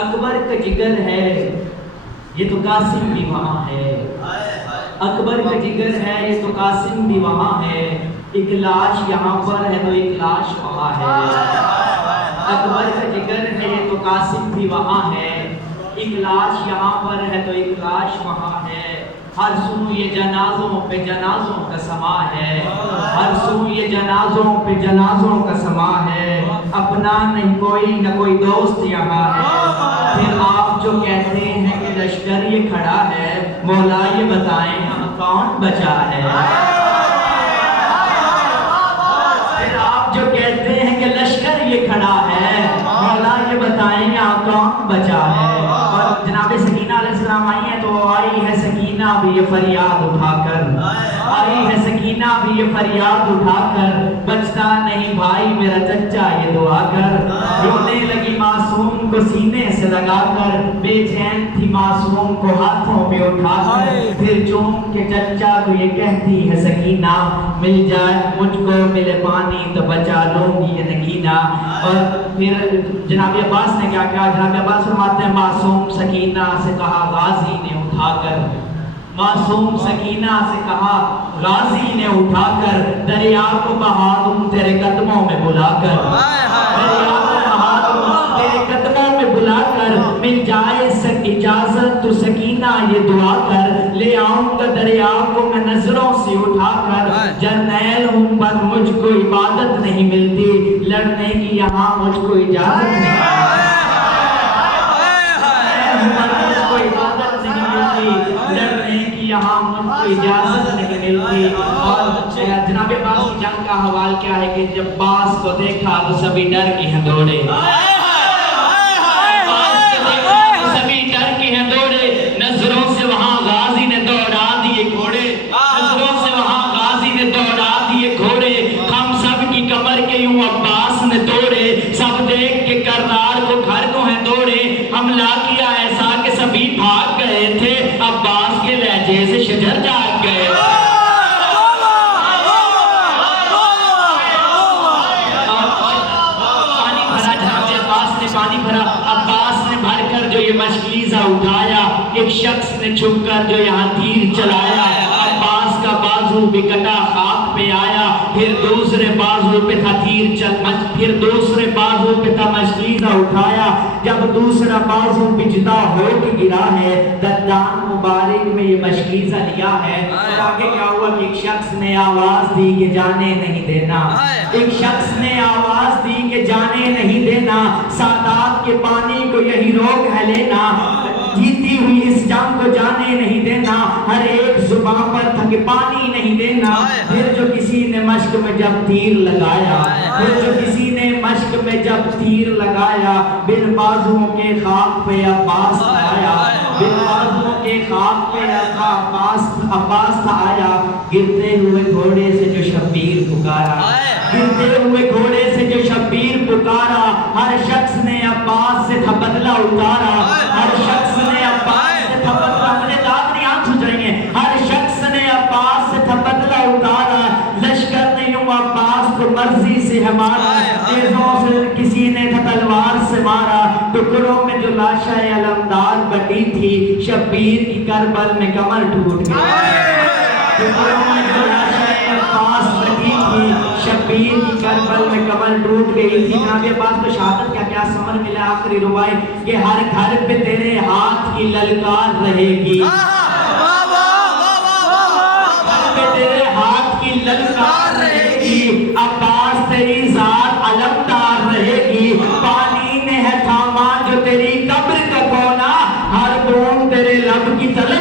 اکبر کا جگر ہے یہ تو قاسم بھی وہاں ہے، اکبر کا جگر ہے یہ تو قاسم بھی وہاں ہے، ایک لاش یہاں پر ہے تو ایک لاش وہاں ہے۔ اکبر کا جگر ہے یہ تو قاسم بھی وہاں ہے، ایک لاش یہاں پر ہے تو ایک لاش وہاں ہے، ہر سو یہ جنازوں پہ جنازوں کا سما ہے، ہر سو یہ جنازوں پہ جنازوں کا سما ہے، اپنا نہیں کوئی نہ کوئی دوست یہاں ہے۔ پھر آپ جو کہتے ہیں کہ لشکر یہ کھڑا ہے، مولا یہ بتائیں ہم کون بچا ہے؟ پھر آپ جو کہتے ہیں کہ لشکر یہ کھڑا ہے، مولا یہ بتائیں یہاں کون بچا ہے؟ اور جناب سکینہ علیہ السلام آئی ہیں تو آئی ہے سکینہ بھی یہ فریاد اٹھا کر، آئی ہے سکینہ بھی یہ فریاد اٹھا کر، بچتا نہیں بھائی میرا چچا یہ دعا کر، رونے لگی معصوم کو سینے سے لگا کر، بے چین تھی معصوم کو ہاتھوں پہ اٹھا کر، پھر چوم کے چچا کو یہ کہتی ہے سکینہ مل جائے مجھ کو ملے پانی تو بچا لوں گی یہ نگینہ۔ اور پھر جناب عباس نے کیا کہا؟ جناب عباس فرماتے ہیں معصوم سکینہ سے کہا غازی نے اٹھا کر، معصوم سکینہ سے کہا غازی نے اٹھا کر، دریا کو بہا دوں تیرے قدموں میں بلا کر، دریا کو بہا دوں تیرے قدموں میں بلا کر، مل جائے اجازت تو سکینہ یہ دعا کر، لے آؤں گا دریا کو میں نظروں سے اٹھا کر، جرنیل ہوں پر مجھ کو عبادت نہیں ملتی، لڑنے کی یہاں مجھ کو اجازت نہیں ملتی، مجھ کو عبادت نہیں ملتی، لڑنے کی یہاں مجھ کو اجازت نہیں ملتی۔ اور جناب عباس کی جنگ کا حوال کیا ہے کہ جب باس کو دیکھا تو سبھی ڈر کے ہیں دوڑے، سبھی ڈر کے ہیں دوڑے، نظروں سے وہاں غازی نے دوڑا دیے گھوڑے، نظروں سے وہاں غازی نے دوڑا دیے گھوڑے، ہم سب کی کمر کے یوں عباس نے توڑے، سب دیکھ کے کرنار کو گھر کو ہیں دوڑے، حملہ کیا ایسا کہ سبھی بھاگ گئے تھے، عباس کے لہجے سے شجر جاگ گئے۔ پانی بھرا عباس نے بھر کر جو یہ مشکیزہ اٹھایا، ایک شخص نے چھپ کر جو یہاں تیر چلایا، عباس کا بازو بھی کٹا خاک پہ آیا، پھر دوسرے بازو پہ تھا تیر پھر دوسرے بازو پہ تھا مشکیزہ اٹھایا، جب دوسرا بازو بجدا ہو کے گرا ہے، دندان مبارک میں یہ مشکیزہ لیا ہے۔ اور آگے کیا ہوا کہ ایک شخص نے آواز دی کہ جانے نہیں دینا، ایک شخص نے آواز دی کہ جانے نہیں دینا، سادات کے پانی کو یہی روک ہے لینا، جیتی ہوئی اس جنگ کو جانے نہیں دینا، ہر ایک زبان پر تھا کہ پانی نہیں دینا۔ پھر جو کسی نے مشق میں جب تیر لگایا، پھر جو کسی نے مشق میں جب تیر لگایا، بن بازوؤں کے خاک پہ عباس آیا، بن بازوؤں کے خاک پہ عباس آیا، گرتے ہوئے گھوڑے سے جو شبیر پکارا، گرتے ہوئے گھوڑے سے جو شبیر پکارا، ہر شخص نے عباس سے تھا بدلہ اتارا، ہر شخص نے عباس سے تھا بدلہ، مجھے داد نہیں آنکھ سوچ رہی ہیں، ہر شخص نے عباس سے تھا بدلہ اتارا، لشکر نے یوں عباس کو مرضی سے ہمارا، تیزوں سے کسی نے تھا تلوار سے مارا، ٹکڑوں میں جو لاشہ علمدار بٹی تھی، شبیر کی کربل میں کمر ٹوٹ گئی، ٹکڑوں میں جو لاشہ عباس بٹی تھی، شبیر کی کربل میں کمر ٹوٹ گئی تھی۔ جناب عباس کو شہادت کا کیا ثمر ملا؟ آخری روایت کہ ہر گھر پہ تیرے ہاتھ کی للکار رہے گی، گھر پہ تیرے ہاتھ کی للکار رہے گی، عباس تیری ذات علمدار رہے گی، پانی نے ہے تھاما جو تیری قبر کا کونا، ہر بوند تیرے لب کی طلب